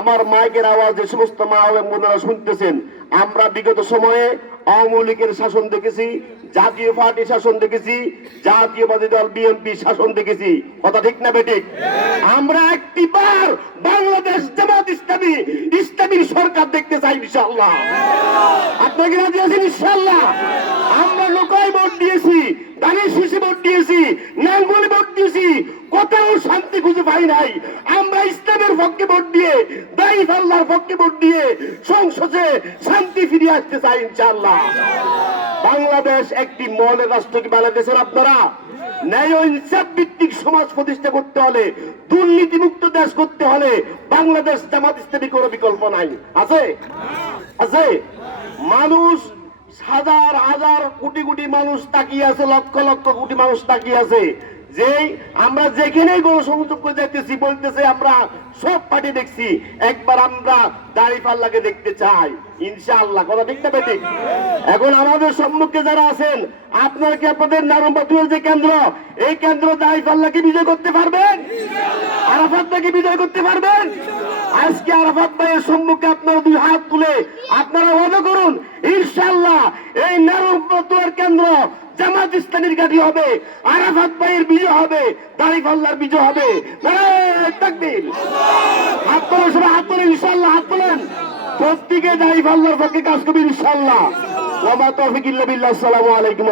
আমার মাইকের আওয়াজ যে সমস্ত মা বোনেরা শুনতেছেন, আমরা বিগত সময়ে আওয়ামী লীগের শাসন দেখেছি, জাতীয় পার্টি শাসন দেখেছি, জাতীয়বাদী দল বিএনপি শাসন দেখেছি। কথা ঠিক না বেঠিক? আমরা একটিবার বাংলাদেশ জামাত ইসলামী ইসলামীর সরকার দেখতে চাই ইনশাআল্লাহ। আপনাকে রাজি আছেন ইনশাআল্লাহ? আমরা লোকাই ভোট দিয়েছি দানের শীষে ভোট দিয়েছি, নাঙ্গলে ভোট দিয়েছি, কোথাও শান্তি খুঁজে পাই নাই। ইসলামের পক্ষে ভোট দিয়ে দাইফ আল্লাহর পক্ষে ভোট দিয়ে সংসদে শান্তি ফিরিয়ে আসতে চাই ইনশাআল্লাহ। বাংলাদেশ একটি মনের রাষ্ট্র কি বাংলাদেশের আপনারা? ন্যায় ইনসাফ ভিত্তিক সমাজ প্রতিষ্ঠা করতে হলে, দুর্নীতিমুক্ত দেশ করতে হলে বাংলাদেশ জামাত ইসলামী কোনো বিকল্প নাই। আছে? আছে? মানুষ, হাজার হাজার কোটি কোটি মানুষ তাকিয়ে আছে, লক্ষ লক্ষ কোটি মানুষ তাকিয়ে আছে। যেই আমরা যেখানেই গণসংযোগ করে দেখতেছি বলতেছে আমরা সব পার্টি দেখছি, একবার আমরা দাড়ি পাল্লাকে দেখতে চাই, ইনশাআল্লাহ, কথা ঠিক না বেঠিক এখন আমাদের সম্মুখে যারা আছেন, আপনারা কি আপনাদের নারম্বাতুয়ের যে কেন্দ্র, এই কেন্দ্র দাড়ি পাল্লাকে বিজয় করতে পারবেন? আরাফাত নাকি বিজয় করতে পারবেন? আজকে আরাফাত ভাইয়ের সম্মুখে আপনারা দুই হাত তুলে আপনারা ওয়াদা করুন, ইনশাআল্লাহ, এই নারম্বাতুয়ার কেন্দ্র জামাত ইসলামীর গাড়ি হবে, আরাফাত ভাইয়ের বিজয় হবে দাড়িপাল্লার বিজয় হবে। হাত তোলেন, সবাই হাত তোলেন ইনশাল্লাহ হাত তোলেন। প্রত্যেকে দাড়িপাল্লার পক্ষে কাজ করবে ইনশাল্লাহ ওয়া মা তৌফিক ইল্লা বিল্লাহ। আসসালামু আলাইকুম